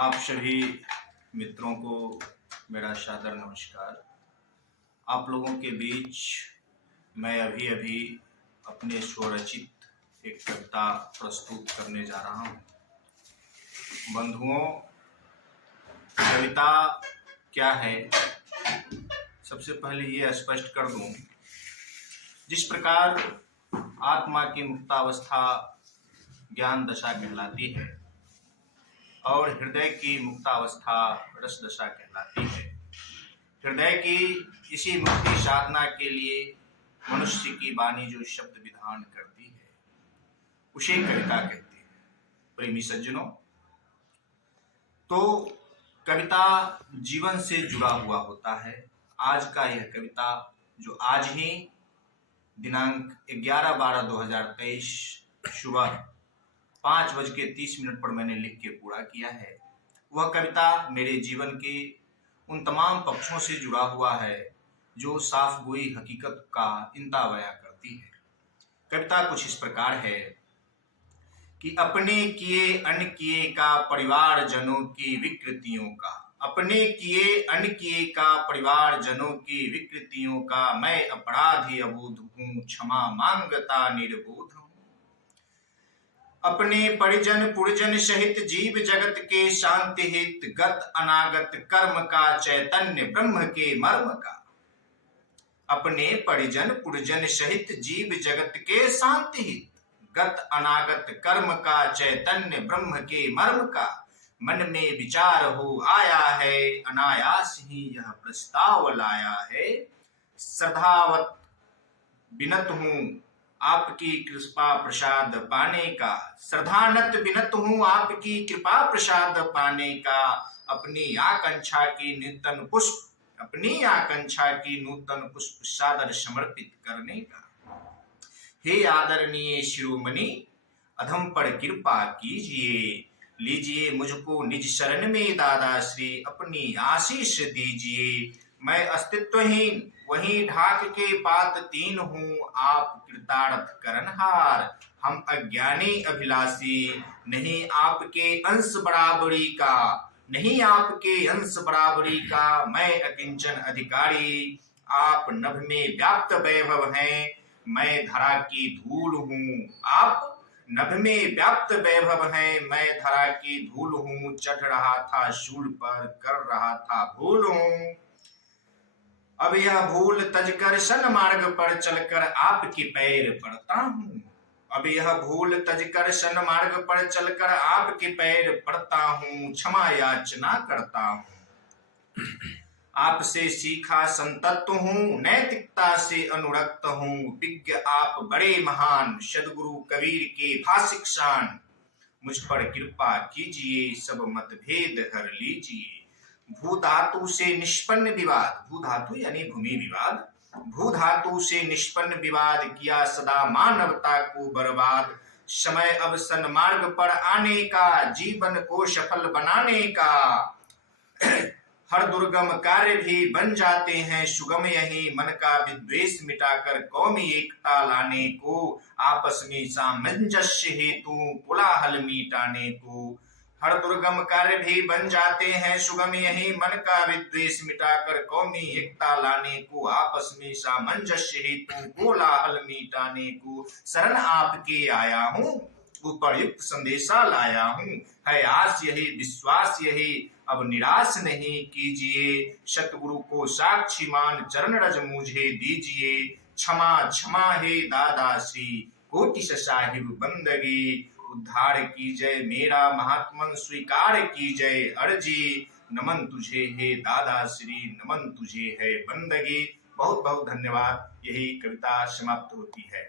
आप सभी मित्रों को मेरा सादर नमस्कार। आप लोगों के बीच मैं अभी अभी अपने स्वरचित एक कविता प्रस्तुत करने जा रहा हूँ। बंधुओं, कविता क्या है, सबसे पहले ये स्पष्ट कर दूं। जिस प्रकार आत्मा की मुक्तावस्था ज्ञान दशा कहलाती है और हृदय की मुक्तावस्था रस दशा कहलाती है, हृदय की इसी मुक्ति साधना के लिए मनुष्य की वाणी जो शब्द विधान करती है उसे कविता कहते हैं। प्रेमी सज्जनों, तो कविता जीवन से जुड़ा हुआ होता है। आज का यह कविता जो आज ही दिनांक 11/12/2023 सुबह 5:30 पर मैंने लिख के पूरा किया है, वह कविता मेरे जीवन के उन तमाम पक्षों से जुड़ा हुआ है जो साफ गोई हकीकत का इंता बयां करती है। कविता कुछ इस प्रकार है कि अपने किए अन किए का परिवार जनों की विकृतियों का, अपने किए अन किए का परिवार जनों की विकृतियों का मैं अपराधी अबोध हूँ, क्षमा मांगता निर्बोध हूँ। अपने परिजन पुरजन सहित जीव जगत के शांति हित, गत अनागत कर्म का चैतन्य ब्रह्म के मर्म का। अपने परिजन पुरजन सहित जीव जगत के शांति हित, गत अनागत कर्म का चैतन्य ब्रह्म के मर्म का मन में विचार हो आया है, अनायास ही यह प्रस्ताव लाया है। श्रद्धावत विनत हूँ आपकी कृपा प्रसाद पाने का, श्रद्धानत विनत हूँ आपकी कृपा प्रसाद पाने का। अपनी आकांक्षा की नूतन पुष्प, अपनी आकांक्षा की नूतन पुष्प सादर समर्पित करने का। हे आदरणीय शिरोमणि, अधम पर कृपा कीजिए, लीजिए मुझको निज शरण में दादा श्री, अपनी आशीष दीजिए। मैं अस्तित्वहीन वहीं ढाक के पात तीन हूँ, आप कृतार्थ करनहार, हम अज्ञानी अभिलाषी, नहीं आपके अंश बराबरी का, नहीं आपके अंश बराबरी का मैं अकिंचन अधिकारी। आप नभ में व्याप्त वैभव हैं, मैं धरा की धूल हूँ, आप नभ में व्याप्त वैभव हैं, मैं धरा की धूल हूँ। चढ़ रहा था शूल पर, कर रहा था भूल हूँ, अब यह भूल तजकर सन मार्ग पर चलकर आपके पैर पड़ता हूँ। अब यह भूल तजकर सन मार्ग पर चलकर आपके पैर पड़ता हूँ, क्षमा याचना करता हूँ। आपसे सीखा संतत्व हूँ, नैतिकता से अनुरक्त हूँ, विज्ञ आप बड़े महान, सदगुरु कबीर के भाषिक शान। मुझ पर कृपा कीजिए, सब मतभेद हर लीजिए। भू धातु से निष्पन्न विवाद, भू धातु यानी भूमि विवाद, भू धातु से निष्पन्न विवाद किया सदा मानवता को बर्बाद। समय अब सन्मार्ग पर आने का, जीवन को सफल बनाने का। हर दुर्गम कार्य भी बन जाते हैं सुगम, यही मन का विद्वेष मिटाकर कौमी एकता लाने को, आपस में सामंजस्य हेतु कोलाहल मिटाने को। हर दुर्गम कार्य भी बन जाते हैं सुगम, यही मन का विद्वेष मिटाकर कौमी एकता लाने को, आपस में सामंजस्य हेतु कोलाहल मिटाने को। शरण आपके आया हूँ, उपयुक्त संदेशा लाया हूँ, है आस यही विश्वास यही, अब निराश नहीं कीजिए। सतगुरु को साक्षी मान चरण रज मुझे दीजिए, क्षमा क्षमा हे दादा श्री, कोटि साहिब बंदगी। उद्धार कीजय मेरा महात्मन, स्वीकार कीजय अर्जी, नमन तुझे हे दादा श्री, नमन तुझे है बंदगी। बहुत बहुत धन्यवाद। यही कविता समाप्त होती है।